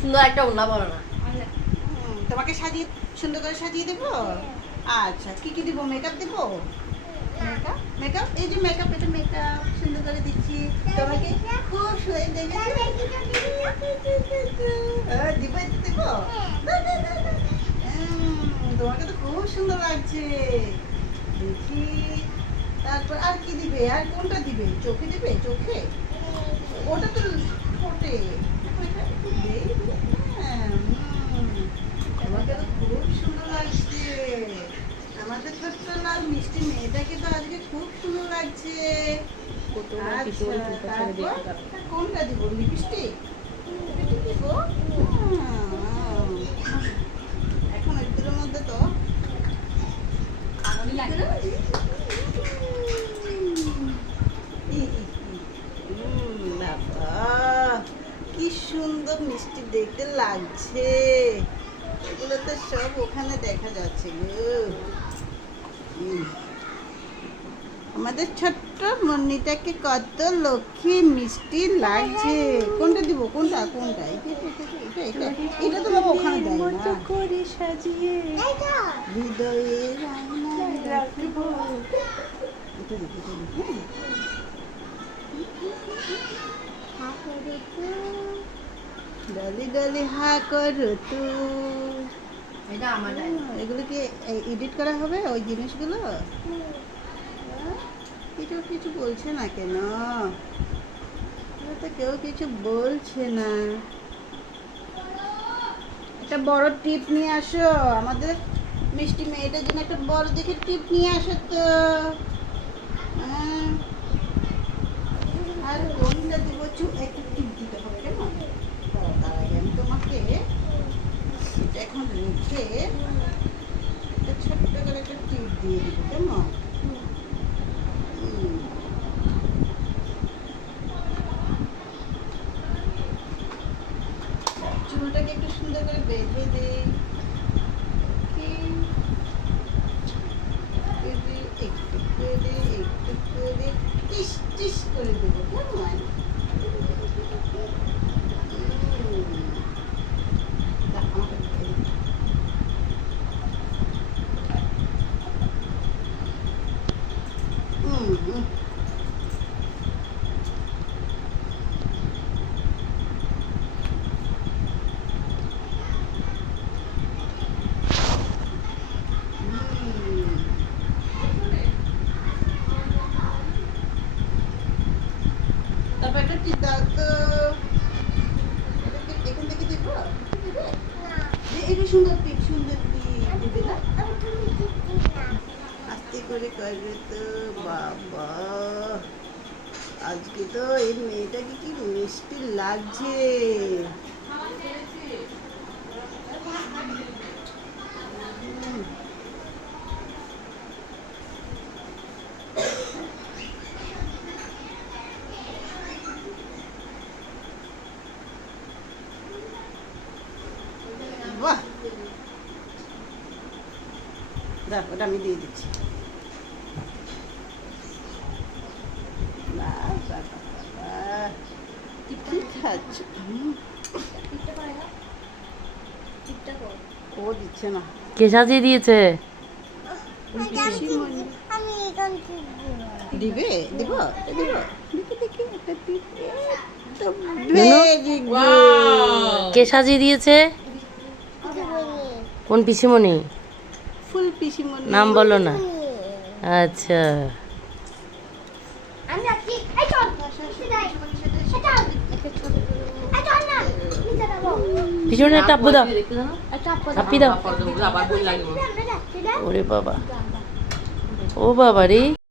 সুন্দর একটা ওড়না পরো না। তোমাকে সাজিয়ে সুন্দর করে সাজিয়ে দেবো। আচ্ছা কি কি দিব? মেকআপ দিব? মেকআপ মেকআপ এই যে মেকআপ, এটা মেকআপ সুন্দর করে দিচ্ছি তোমাকে। খুব সুন্দর দেখেছো? দিব এটা দিব? তোমাকে তো খুব সুন্দর লাগছে। দেখি তারপর আর কি দিবে? আর কোনটা দিবে? চোখে দিবে? চোখে ওটা তো ঠোঁটে। তোমাকে তো খুব সুন্দর লাগছে। আমাদের ছোট্ট লাল মিষ্টি মেয়েটাকে তো আজকে খুব সুন্দর লাগছে। আচ্ছা, তারপর কোনটা দিব? লিপস্টিক দিব? এখন এগুলোর মধ্যে তো বাবা কি সুন্দর মিষ্টি দেখতে লাগছে। এগুলো তো সব ওখানে দেখা যাচ্ছে গো। আমাদের ছোট্ট মন্নিটাকে কত লক্ষ্মী মিষ্টি লাগছে। কোনটা দিব? কোনটা কোনটা? এটা এটা তো বাবা ওখানে দেয় না। করে সাজিয়ে হৃদয়ে রান্নায় রাখবো। এটা দেখি এটা দেখি। ডালি ডালি হা করো তো। এটা আমার এগুলো কি এডিট করা হবে ওই জিনিসগুলো? কিছু কিছু বলছে না কেন? তো কেউ কিছু বলছে না। একটা বড় টিপ নিয়ে আসো আমাদের মিষ্টি মেয়েটার জন্য। একটা বড় দেখে টিপ নিয়ে আসো তো। আর কোনটা দিব? একটা টিপ দিতে হবে কেমন? তার আগে আমি তোমাকে এটা এখন রেখে একটা ছোট্ট করে একটা টিপ দিয়ে দিব কেমন? চুলটাকে একটু সুন্দর করে বেঁধে দেই। একটু করে টিস টিস করে দেবো কেমন? তারপর একটা টিপ দাও তো। এখান থেকে দেবো? এটা সুন্দর টিপ, সুন্দর টিপ দিবে না? আস্তে করে করবে তো। বাবা আজকে তো এই মেয়েটাকে কি মিষ্টি লাগছে। বাহ দেখ ওটা আমি দিয়ে দিচ্ছি। ও দিচ্ছে না। কে সাজিয়ে দিয়েছে? দিবে দিব দিব দেখি একটা টিপ। কে সাজিয়ে দিয়েছে? কোন পিসিমণি? ফুল পিসিমণি। নাম বলো না। আচ্ছা পিছনে একটা আব্বু দাও, আপি দাও। ওরে বাবা, ও বাবা রে।